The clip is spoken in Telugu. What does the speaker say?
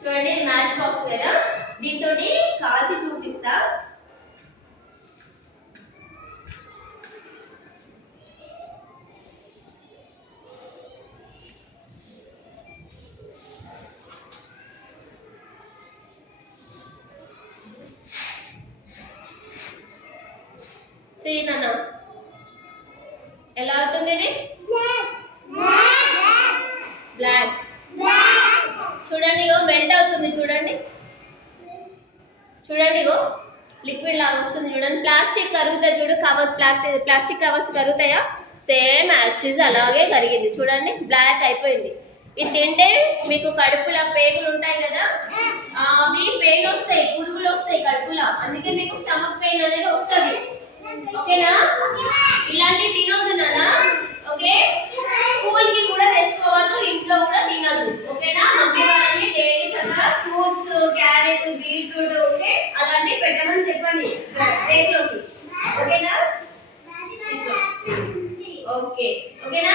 చూడండి ఇది మ్యాచ్ బాక్స్ కదా, దీంతో కాల్చి చూపిస్తా. సీనన్నా ఎలా అవుతుంది ఇది? బ్లాక్. చూడండి ఇగో మెల్ట్ అవుతుంది, చూడండి చూడండి ఇగో లిక్విడ్ లాగా వస్తుంది చూడండి. ప్లాస్టిక్ కరుగుతాయి చూడు, కవర్స్ ప్లాస్టిక్ కవర్స్ కరుగుతాయా, సేమ్ యాసిడ్ అలాగే కరిగింది చూడండి, బ్లాక్ అయిపోయింది. ఇది తింటే మీకు కడుపులో పేగులు ఉంటాయి కదా, అవి పెయిన్ వస్తాయి, పురుగులు వస్తాయి కడుపులో, అందుకే మీకు స్టమక్ పెయిన్ అనేది వస్తుంది. ఓకేనా? ఇలాంటివి తినొద్దు నాన్న. ఓకే, స్కూల్ కి కూడా తెచ్చుకోవద్దు, ఇంట్లో కూడా తినొద్దు. ఓకేనా? మమ్మీ వాళ్ళని డైలీ చక్కగా ఫ్రూట్స్, క్యారెట్, బీట్రూట్ ఓకే అలాంటివి పెట్టమని చెప్పండి బ్రేక్ లోకి. ఓకేనా? ఓకే ఓకేనా?